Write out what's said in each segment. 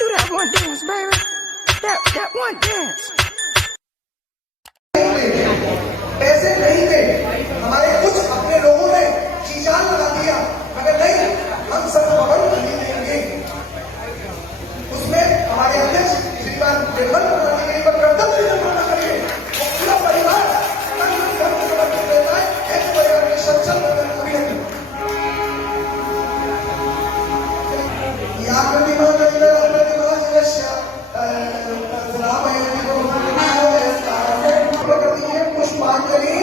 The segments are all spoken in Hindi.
do that one dance, baby. That one dance. पैसे नहीं थे, हमारे कुछ अपने लोगों ने शीशान लगा दिया, मगर नहीं, हम सब भवन खरीदेंगे। उसमें हमारे अध्यक्ष श्रीमान निर्मल प्रधान जी पर कर्तव्य निर्वहन करेंगे और पूरा परिवार समर्पित रहता है। ऐसे परिवार के संसद अभिनंदन। या प्रतिमा पुष्पांजलि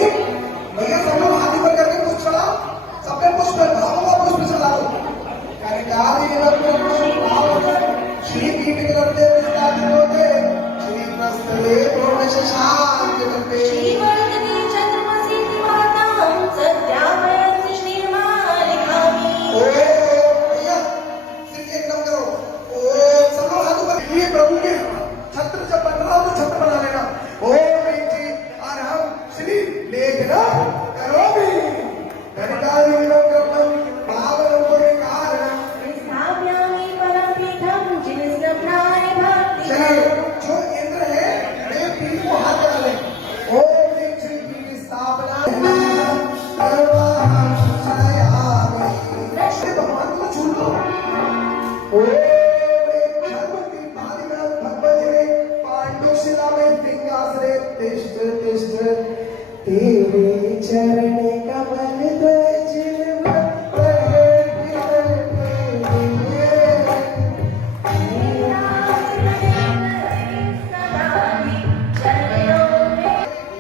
भैया सब लोग हाथी पर करके पुष्प चढ़ाओ, सबने पुष्प भावों का पुष्प चढ़ाओ। श्री कीट करते होते श्री प्रस्तले पूर्ण शांत करते प्रभु के छत्र जब बन रहा हो तो छत्र बना लेना। ओम जी और हम श्री लेखना करो भी धनकारियों कर्मम भावनों के कारण जो इंद्र है वे पीठ को हाथ लगा ले। ओम श्री की स्थापना भगवान को छू लो। तेरे चरण कमल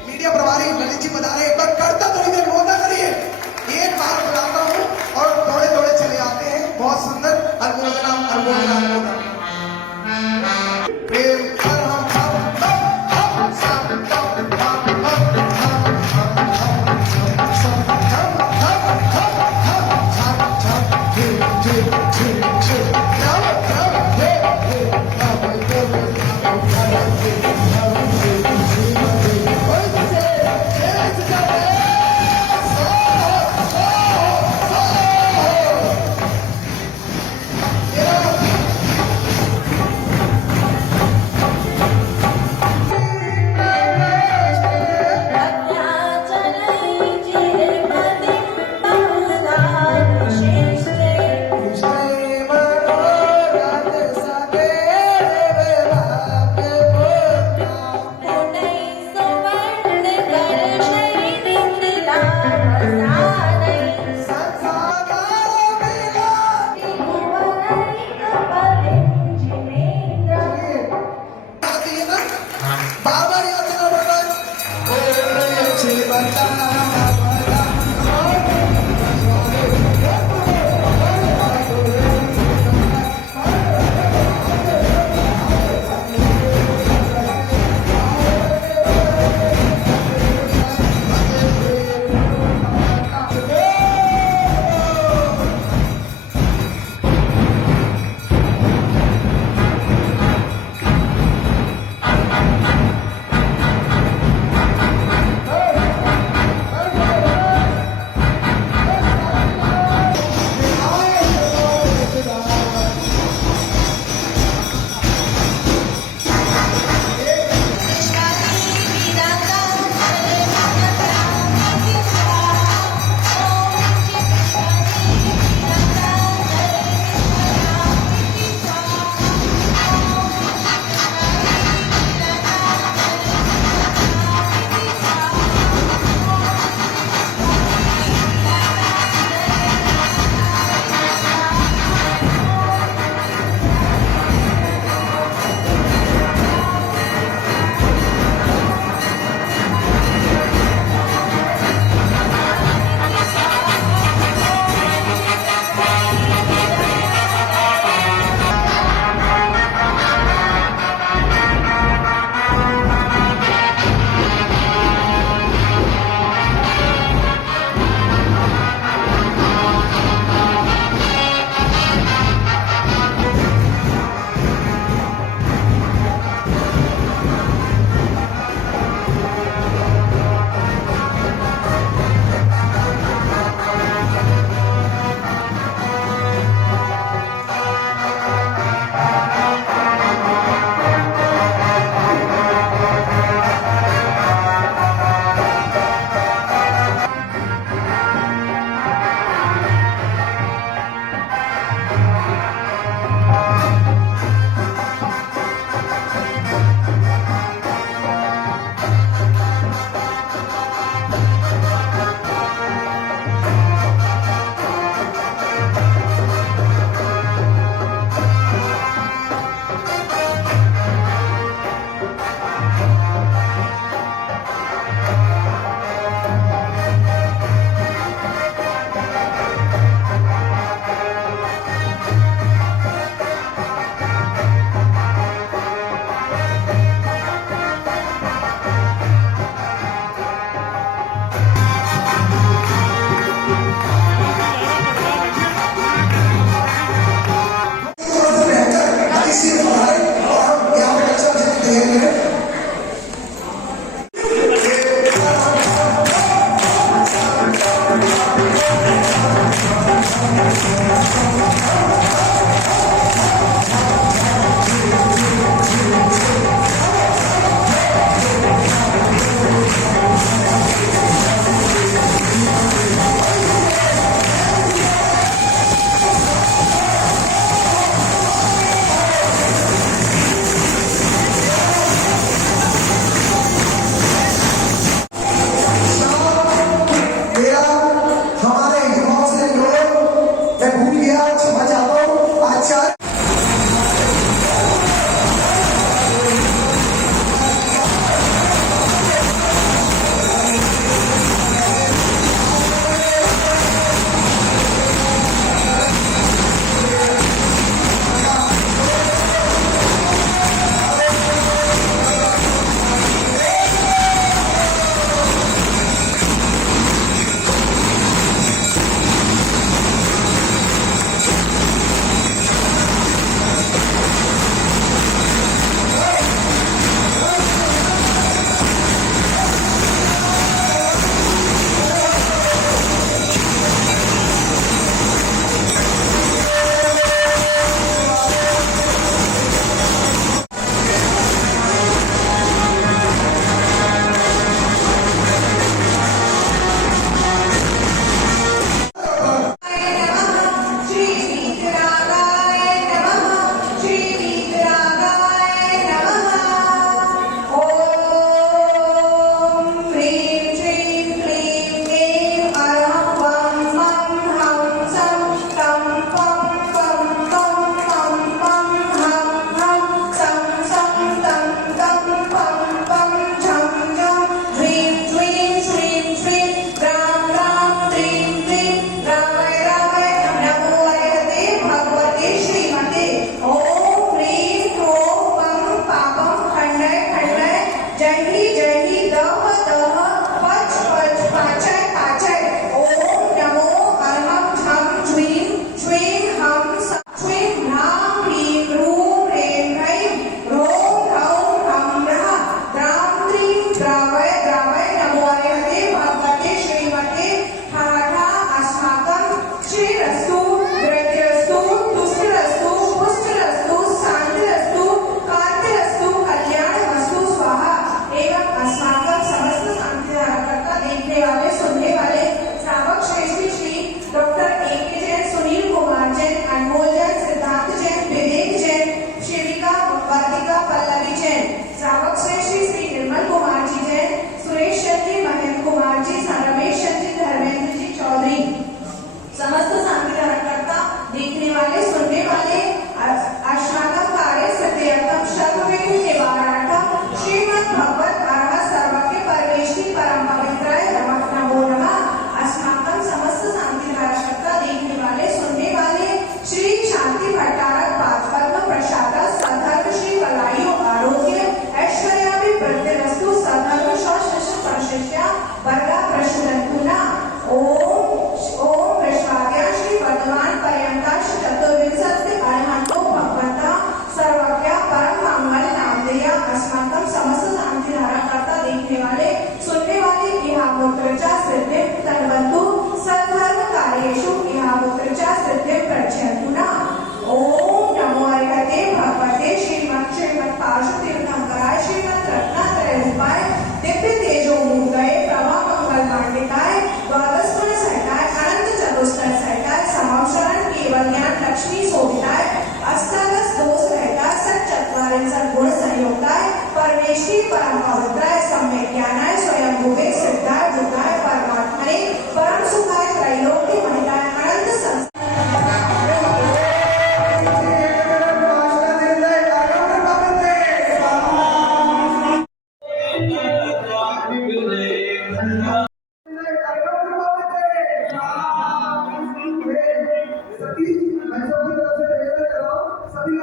मीडिया प्रभारी ललित जी बता रहे, एक बार करता थोड़ी देर होता करिए। एक बार बुलाता हूँ और थोड़े थोड़े चले आते हैं। बहुत सुंदर अल्मोदना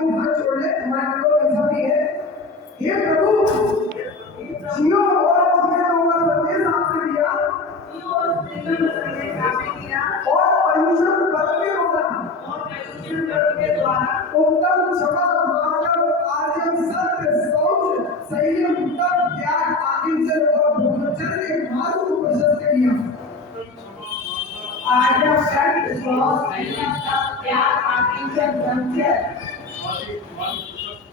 आदमी हाथ छोड़ ले, हमारे को ऐसा भी है। हे प्रभु, जियो और जीने दो का संदेश आपने दिया, और प्रयुषण कर्म के द्वारा उत्तम क्षमा मार्ग आर्जव सत्य शौच संयम तप त्याग आदि और ब्रह्मचर्य के मार्ग को प्रशस्त किया। आर्जव सत्य शौच संयम तप त्याग आदि ब्रह्मचर्य।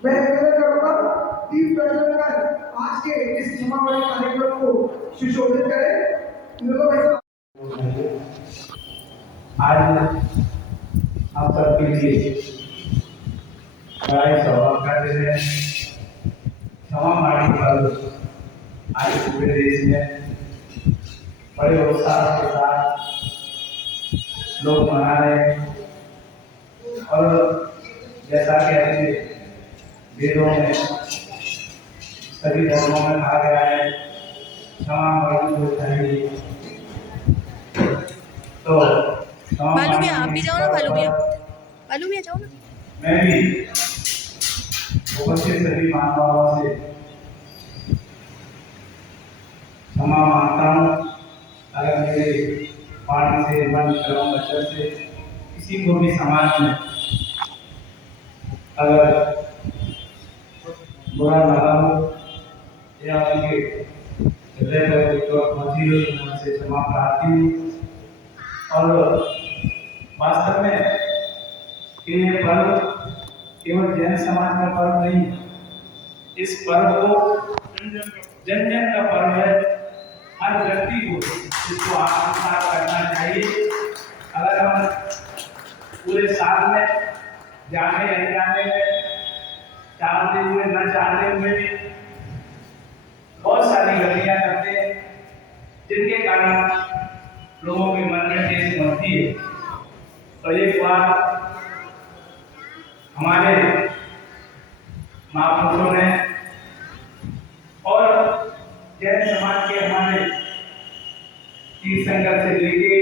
मैं निवेदन करूंगा दीप प्रज्वलन कर आज के इस क्षमावाणी कार्यक्रम को सुशोभित करें। आज हम सबके लिए बड़ा सवाल करते हैं। क्षमावाणी पर्व आज पूरे देश में बड़े उत्साह के साथ लोग मना रहे हैं, और जैसा कि अपने वेदों में सभी धर्मों में कहा गया है क्षमावाणी हो चाहिए। तो बालू भैया आप भी जाओ ना, बालू भैया जाओ ना। मैं भी उपस्थित सभी महानुभावों से क्षमा मांगता हूँ। अगर मेरे पानी से मन कर्म वचन से किसी को भी समाज में अगर बुरा लगा हो या उनके हृदय पर चोट पहुंची हो तो मैं उनसे क्षमा प्रार्थी हूँ। और वास्तव में ये पर्व केवल जैन समाज का पर्व नहीं, इस पर्व को जन जन का पर्व है। हर व्यक्ति को इसको आत्मसात करना चाहिए। अगर हम पूरे साल में जाने अनजाने में चाहते हुए न चाहते हुए भी बहुत सारी गलतियां करते हैं, जिनके कारण लोगों के मन में ठेस पहुंचती है। तो एक बार हमारे महापुरुषों ने और जैन समाज के हमारे तीर्थंकर से लेके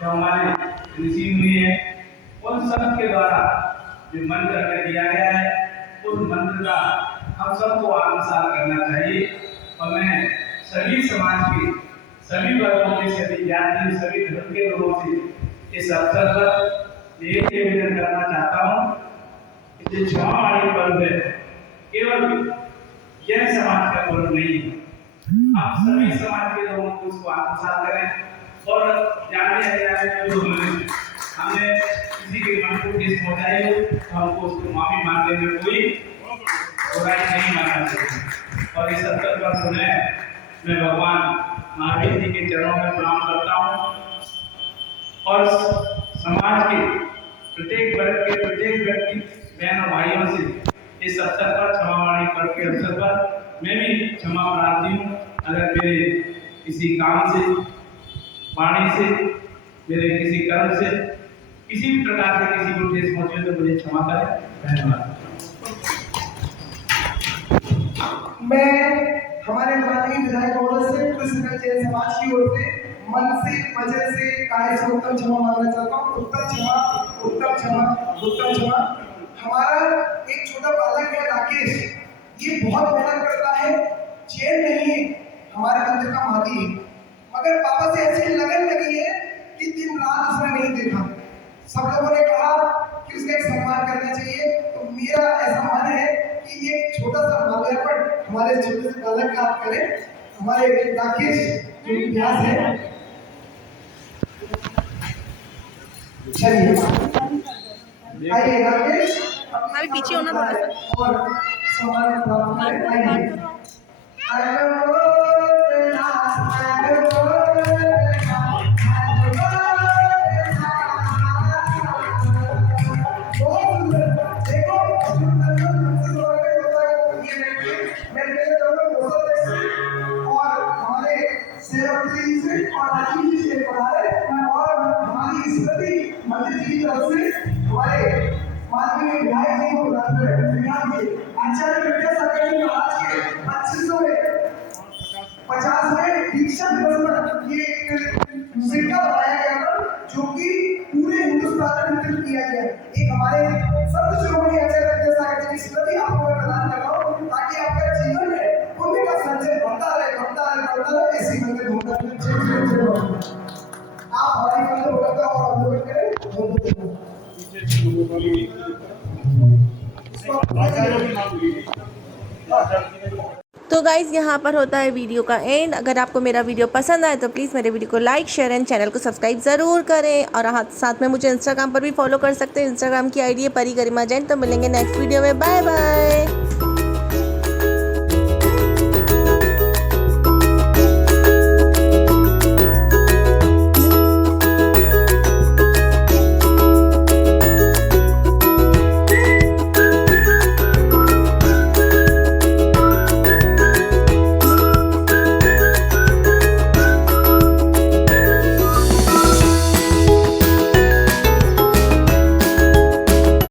जो हमारे ऋषि मुनि हैं, उन सब के द्वारा जो मंत्र हमें दिया गया है, उस मंत्र का हम सबको आत्मसात करना चाहिए। और मैं सभी समाज के सभी वर्गों के सभी जाति सभी धर्म के लोगों से इस अवसर पर एक निवेदन करना चाहता हूँ कि जो क्षमावाणी पर्व है केवल जैन समाज का पर्व नहीं है। आप सभी समाज के लोगों को उसको आत्मसात करें और जाने अनजाने जो हमने किसी के मन को ठेस पहुंचाई हो तो हमको उसको माफी मांगने में कोई बुराई नहीं मानना चाहिए। और इस अवसर पर मैं भगवान महावीर जी के चरणों में प्रणाम करता हूँ और समाज के प्रत्येक वर्ग के प्रत्येक व्यक्ति बहन और भाइयों से इस अवसर पर क्षमावाणी पर्व के अवसर पर मैं भी क्षमा प्रार्थी हूँ। अगर मेरे किसी काम से वाणी से मेरे किसी कर्म से किसी भी प्रकार से किसी को ठेस पहुंचे तो मुझे क्षमा करें। धन्यवाद। मैं हमारे माननीय विधायक महोदय से कृष्ण जैन समाज की ओर से मन से वजन से काय से उत्तम क्षमा मांगना चाहता हूँ। उत्तम क्षमा उत्तम क्षमा उत्तम क्षमा। हमारा एक छोटा बालक है राकेश, ये बहुत मेहनत करता है, जैन नहीं है, हमारे मंदिर का मादी है, मगर पापा से ऐसी लगन लगी है कि दिन रात उसने नहीं देखा। सब लोगों ने कहा कि उसका एक सम्मान करना चाहिए, तो मेरा ऐसा मन है कि ये छोटा सा माल्यार्पण हमारे छोटे से बालक का आप करें। हमारे राकेश जो इतिहास है, चलिए आइए राकेश अभी पीछे होना थोड़ा सा और सम्मान प्राप्त करें। आइए माननीय विधायक जी को आचार्य विद्यासागर जी महाराज के 2550वें दीक्षा दिवस पर ये सिक्का बनाया गया था, जो कि पूरे हिंदुस्तान में वितरित किया गया। एक हमारे संत शिरोमणि आचार्य तो गाइज़ यहाँ पर होता है वीडियो का एंड। अगर आपको मेरा वीडियो पसंद आए तो प्लीज़ मेरे वीडियो को लाइक शेयर एंड चैनल को सब्सक्राइब ज़रूर करें। और साथ में मुझे इंस्टाग्राम पर भी फॉलो कर सकते हैं। इंस्टाग्राम की आईडी है परी गरिमा जैन। तो मिलेंगे नेक्स्ट वीडियो में। Bye bye.